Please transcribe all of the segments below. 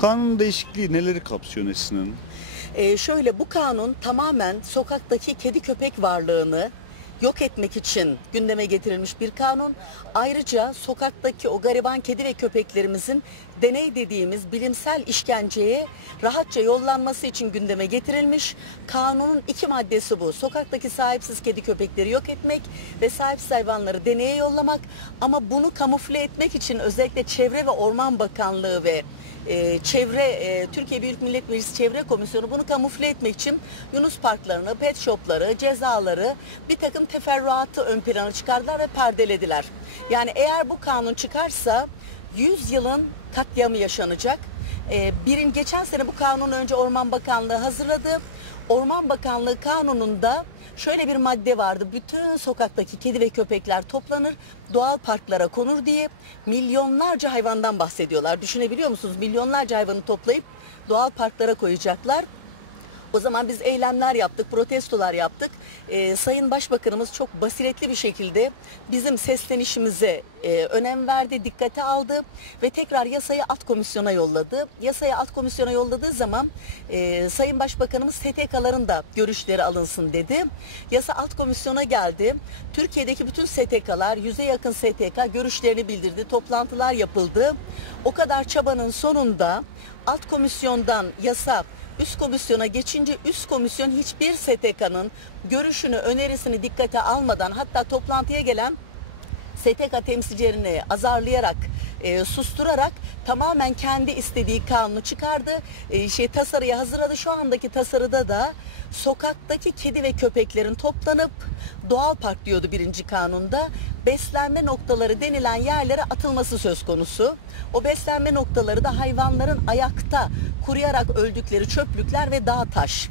Kanun değişikliği neleri kapsıyor Nesin Hanım? Ee, şöyle bu kanun tamamen sokaktaki kedi köpek varlığını yok etmek için gündeme getirilmiş bir kanun. Ayrıca sokaktaki o gariban kedi ve köpeklerimizin deney dediğimiz bilimsel işkenceye rahatça yollanması için gündeme getirilmiş. Kanunun iki maddesi bu. Sokaktaki sahipsiz kedi köpekleri yok etmek ve sahipsiz hayvanları deneye yollamak. Ama bunu kamufle etmek için özellikle Çevre ve Orman Bakanlığı ve e, çevre e, Türkiye Büyük Millet Meclisi Çevre Komisyonu bunu kamufle etmek için Yunus parklarını, pet shopları, cezaları bir takım teferruatı ön plana çıkardılar ve perdelediler. Yani eğer bu kanun çıkarsa 100 yılın katliamı yaşanacak. E, birin geçen sene bu kanunu önce Orman Bakanlığı hazırladı. Orman Bakanlığı kanununda şöyle bir madde vardı. Bütün sokaktaki kedi ve köpekler toplanır, doğal parklara konur diye milyonlarca hayvandan bahsediyorlar. Düşünebiliyor musunuz? Milyonlarca hayvanı toplayıp doğal parklara koyacaklar. O zaman biz eylemler yaptık, protestolar yaptık. Ee, Sayın Başbakanımız çok basiretli bir şekilde bizim seslenişimize e, önem verdi, dikkate aldı ve tekrar yasayı alt komisyona yolladı. Yasayı alt komisyona yolladığı zaman e, Sayın Başbakanımız STK'ların da görüşleri alınsın dedi. Yasa alt komisyona geldi. Türkiye'deki bütün STK'lar, yüze yakın STK görüşlerini bildirdi. Toplantılar yapıldı. O kadar çabanın sonunda alt komisyondan yasa üst komisyona geçince üst komisyon hiçbir STK'nın görüşünü, önerisini dikkate almadan hatta toplantıya gelen STK temsilcilerini azarlayarak, e, susturarak tamamen kendi istediği kanunu çıkardı. E, şey tasarıyı hazırladı. Şu andaki tasarıda da sokaktaki kedi ve köpeklerin toplanıp doğal park diyordu birinci kanunda. Beslenme noktaları denilen yerlere atılması söz konusu. O beslenme noktaları da hayvanların ayakta kuruyarak öldükleri çöplükler ve dağ taş.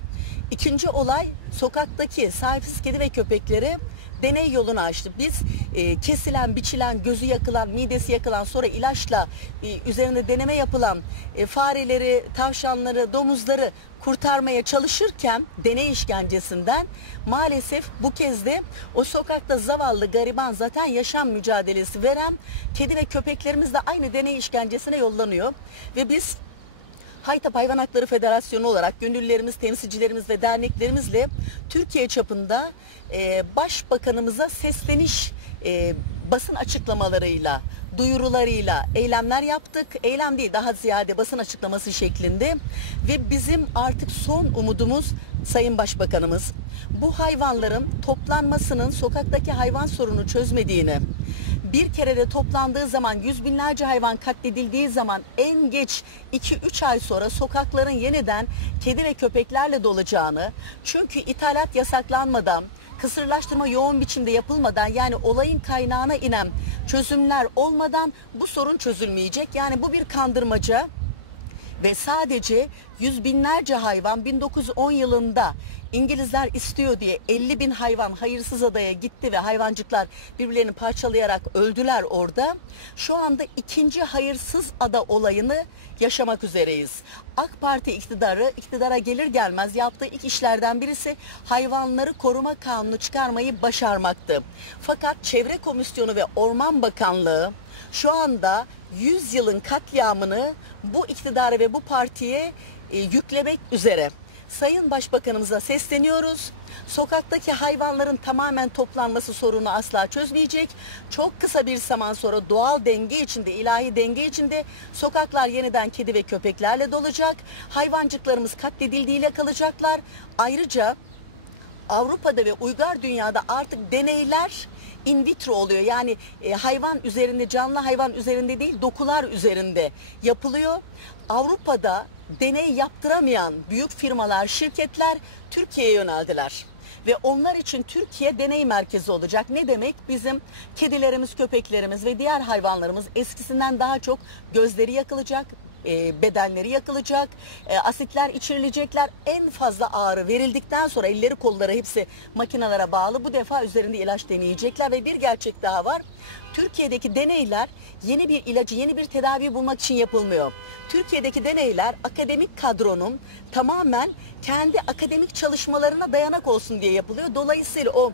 İkinci olay sokaktaki sahipsiz kedi ve köpekleri deney yolunu açtı. Biz e, kesilen, biçilen, gözü yakılan, midesi yakılan sonra ilaçla e, üzerinde deneme yapılan e, fareleri, tavşanları, domuzları kurtarmaya çalışırken deney işkencesinden maalesef bu kez de o sokakta zavallı gariban zaten yaşam mücadelesi veren kedi ve köpeklerimiz de aynı deney işkencesine yollanıyor ve biz Haytap Hayvan Hakları Federasyonu olarak gönüllülerimiz, temsilcilerimiz ve derneklerimizle Türkiye çapında e, başbakanımıza sesleniş e, basın açıklamalarıyla, duyurularıyla eylemler yaptık. Eylem değil daha ziyade basın açıklaması şeklinde ve bizim artık son umudumuz Sayın Başbakanımız bu hayvanların toplanmasının sokaktaki hayvan sorunu çözmediğini, bir kere de toplandığı zaman yüz binlerce hayvan katledildiği zaman en geç 2-3 ay sonra sokakların yeniden kedi ve köpeklerle dolacağını çünkü ithalat yasaklanmadan kısırlaştırma yoğun biçimde yapılmadan yani olayın kaynağına inen çözümler olmadan bu sorun çözülmeyecek. Yani bu bir kandırmaca ve sadece yüz binlerce hayvan 1910 yılında İngilizler istiyor diye 50 bin hayvan hayırsız adaya gitti ve hayvancıklar birbirlerini parçalayarak öldüler orada. Şu anda ikinci hayırsız ada olayını yaşamak üzereyiz. AK Parti iktidarı iktidara gelir gelmez yaptığı ilk işlerden birisi hayvanları koruma kanunu çıkarmayı başarmaktı. Fakat Çevre Komisyonu ve Orman Bakanlığı şu anda 100 yılın katliamını bu iktidara ve bu partiye e, yüklemek üzere. Sayın Başbakanımıza sesleniyoruz. Sokaktaki hayvanların tamamen toplanması sorunu asla çözmeyecek. Çok kısa bir zaman sonra doğal denge içinde, ilahi denge içinde sokaklar yeniden kedi ve köpeklerle dolacak. Hayvancıklarımız katledildiğiyle kalacaklar. Ayrıca Avrupa'da ve uygar dünyada artık deneyler in vitro oluyor. Yani e, hayvan üzerinde, canlı hayvan üzerinde değil, dokular üzerinde yapılıyor. Avrupa'da deney yaptıramayan büyük firmalar, şirketler Türkiye'ye yöneldiler. Ve onlar için Türkiye deney merkezi olacak. Ne demek? Bizim kedilerimiz, köpeklerimiz ve diğer hayvanlarımız eskisinden daha çok gözleri yakılacak, e, bedenleri yakılacak, e, asitler içirilecekler. En fazla ağrı verildikten sonra elleri kolları hepsi makinelere bağlı. Bu defa üzerinde ilaç deneyecekler ve bir gerçek daha var. Türkiye'deki deneyler yeni bir ilacı, yeni bir tedavi bulmak için yapılmıyor. Türkiye'deki deneyler akademik kadronun tamamen kendi akademik çalışmalarına dayanak olsun diye yapılıyor. Dolayısıyla o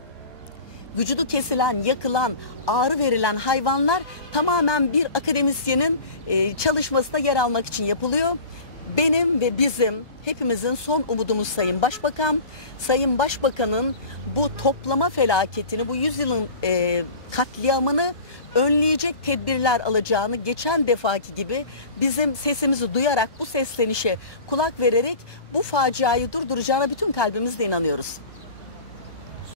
vücudu kesilen, yakılan, ağrı verilen hayvanlar tamamen bir akademisyenin e, çalışmasına yer almak için yapılıyor. Benim ve bizim hepimizin son umudumuz Sayın Başbakan. Sayın Başbakan'ın bu toplama felaketini, bu yüzyılın e, katliamını önleyecek tedbirler alacağını geçen defaki gibi bizim sesimizi duyarak bu seslenişe kulak vererek bu faciayı durduracağına bütün kalbimizle inanıyoruz.